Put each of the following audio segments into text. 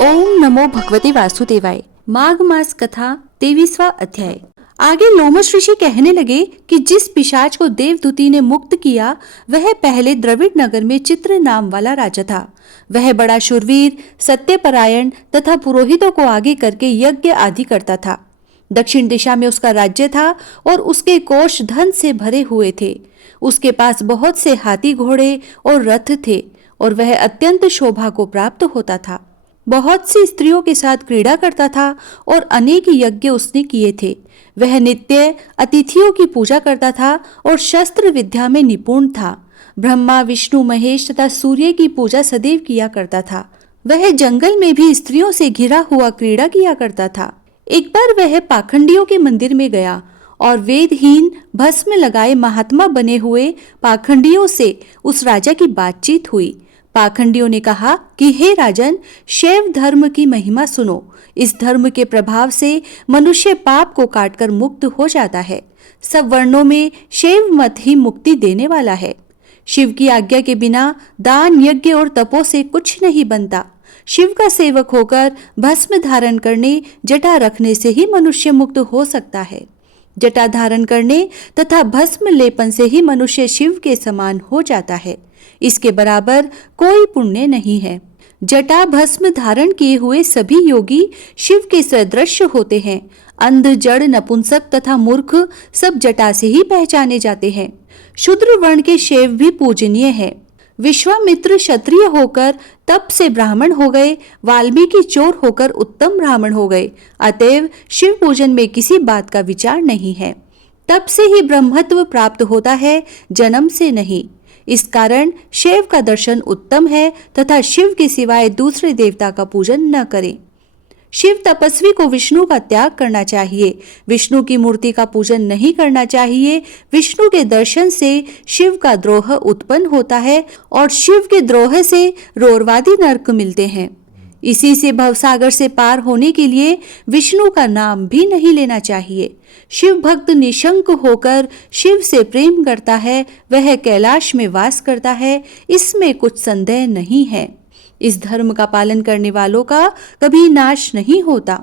ओम नमो भगवते वासुदेवाय। माघ मास कथा 23वां अध्याय। आगे लोमश ऋषि कहने लगे कि जिस पिशाच को देवदूती ने मुक्त किया वह पहले द्रविड़ नगर में चित्र नाम वाला राजा था। वह बड़ा शूरवीर, सत्यपरायण तथा पुरोहितों को आगे करके यज्ञ आदि करता था। दक्षिण दिशा में उसका राज्य था और उसके कोष धन से भरे हुए थे। उसके पास बहुत से हाथी, घोड़े और रथ थे और वह अत्यंत शोभा को प्राप्त होता था। बहुत सी स्त्रियों के साथ क्रीड़ा करता था और अनेक यज्ञ उसने किए थे। वह नित्य अतिथियों की पूजा करता था और शस्त्र विद्या में निपुण था। ब्रह्मा, विष्णु, महेश तथा सूर्य की पूजा सदैव किया करता था। वह जंगल में भी स्त्रियों से घिरा हुआ क्रीड़ा किया करता था। एक बार वह पाखंडियों के मंदिर में गया और वेदहीन, भस्म लगाए महात्मा बने हुए पाखंडियों से उस राजा की बातचीत हुई। पाखंडियों ने कहा कि हे राजन, शैव धर्म की महिमा सुनो। इस धर्म के प्रभाव से मनुष्य पाप को काटकर मुक्त हो जाता है। सब वर्णों में शैव मत ही मुक्ति देने वाला है। शिव की आज्ञा के बिना दान, यज्ञ और तपों से कुछ नहीं बनता। शिव का सेवक होकर भस्म धारण करने, जटा रखने से ही मनुष्य मुक्त हो सकता है। जटा धारण करने तथा भस्म लेपन से ही मनुष्य शिव के समान हो जाता है। इसके बराबर कोई पुण्य नहीं है। जटा भस्म धारण किए हुए सभी योगी शिव के सदृश होते हैं। अंध, जड़, नपुंसक तथा मूर्ख सब जटा से ही पहचाने जाते हैं। शूद्र वर्ण के शैव भी पूजनीय है। विश्वामित्र क्षत्रिय होकर तप से ब्राह्मण हो गए, वाल्मीकि चोर होकर उत्तम ब्राह्मण हो गए। अतएव शिव पूजन में किसी बात का विचार नहीं है। तप से ही ब्रह्मत्व प्राप्त होता है, जन्म से नहीं। इस कारण शिव का दर्शन उत्तम है तथा शिव के सिवाय दूसरे देवता का पूजन न करें। शिव तपस्वी को विष्णु का त्याग करना चाहिए। विष्णु की मूर्ति का पूजन नहीं करना चाहिए। विष्णु के दर्शन से शिव का द्रोह उत्पन्न होता है और शिव के द्रोह से रोरवादी नरक मिलते हैं। इसी से भवसागर से पार होने के लिए विष्णु का नाम भी नहीं लेना चाहिए। शिव भक्त निशंक होकर शिव से प्रेम करता है, वह कैलाश में वास करता है, इसमें कुछ संदेह नहीं है। इस धर्म का पालन करने वालों का कभी नाश नहीं होता।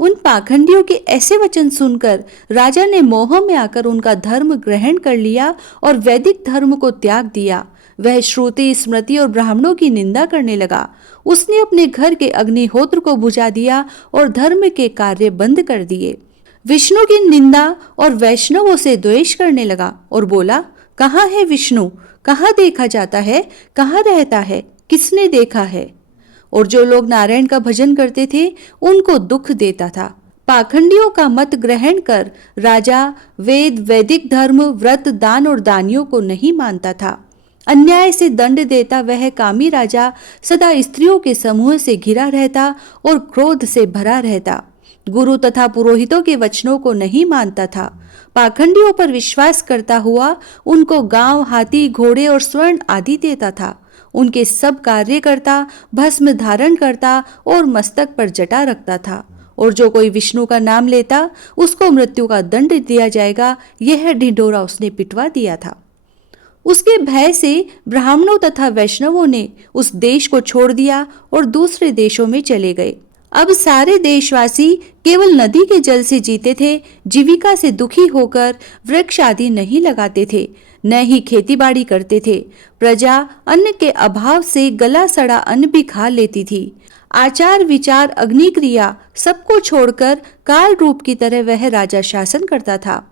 उन पाखंडियों के ऐसे वचन सुनकर राजा ने मोह में आकर उनका धर्म ग्रहण कर लिया और वैदिक धर्म को त्याग दिया। वह श्रुति, स्मृति और ब्राह्मणों की निंदा करने लगा। उसने अपने घर के अग्निहोत्र को बुझा दिया और धर्म के कार्य बंद कर दिए। विष्णु की निंदा और वैष्णवों से द्वेष करने लगा और बोला, कहाँ है विष्णु? कहाँ देखा जाता है? कहाँ रहता है? किसने देखा है? और जो लोग नारायण का भजन करते थे उनको दुख देता था। पाखंडियों का मत ग्रहण कर राजा वेद, वैदिक धर्म, व्रत, दान और दानियों को नहीं मानता था। अन्याय से दंड देता वह कामी राजा सदा स्त्रियों के समूह से घिरा रहता और क्रोध से भरा रहता। गुरु तथा पुरोहितों के वचनों को नहीं मानता था। पाखंडियों पर विश्वास करता हुआ उनको गांव, हाथी, घोड़े और स्वर्ण आदि देता था। उनके सब कार्य करता, भस्म धारण करता और मस्तक पर जटा रखता था। और जो कोई विष्णु का नाम लेता उसको मृत्यु का दंड दिया जाएगा, यह ढिंढोरा उसने पिटवा दिया था। उसके भय से ब्राह्मणों तथा वैष्णवों ने उस देश को छोड़ दिया और दूसरे देशों में चले गए। अब सारे देशवासी केवल नदी के जल से जीते थे। जीविका से दुखी होकर वृक्ष आदि नहीं लगाते थे, न ही खेती बाड़ी करते थे। प्रजा अन्न के अभाव से गला सड़ा अन्न भी खा लेती थी। आचार, विचार, अग्निक्रिया सबको छोड़कर काल रूप की तरह वह राजा शासन करता था।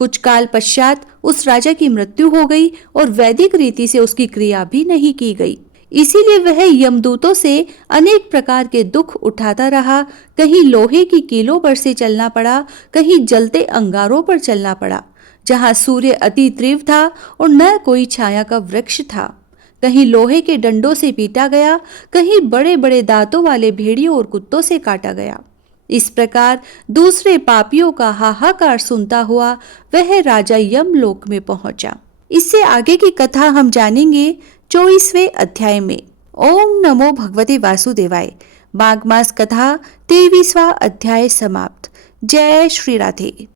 कुछ काल पश्चात उस राजा की मृत्यु हो गई और वैदिक रीति से उसकी क्रिया भी नहीं की गई। इसीलिए वह यमदूतों से अनेक प्रकार के दुख उठाता रहा। कहीं लोहे की कीलों पर से चलना पड़ा, कहीं जलते अंगारों पर चलना पड़ा, जहाँ सूर्य अति तीव्र था और न कोई छाया का वृक्ष था। कहीं लोहे के डंडों से पीटा गया, कहीं बड़े बड़े दांतों वाले भेड़ियों और कुत्तों से काटा गया। इस प्रकार दूसरे पापियों का हाहाकार सुनता हुआ वह राजा यमलोक में पहुंचा। इससे आगे की कथा हम जानेंगे 24वें अध्याय में। ओम नमो भगवते वासुदेवाय। माघ मास कथा 23वां अध्याय समाप्त। जय श्री राधे।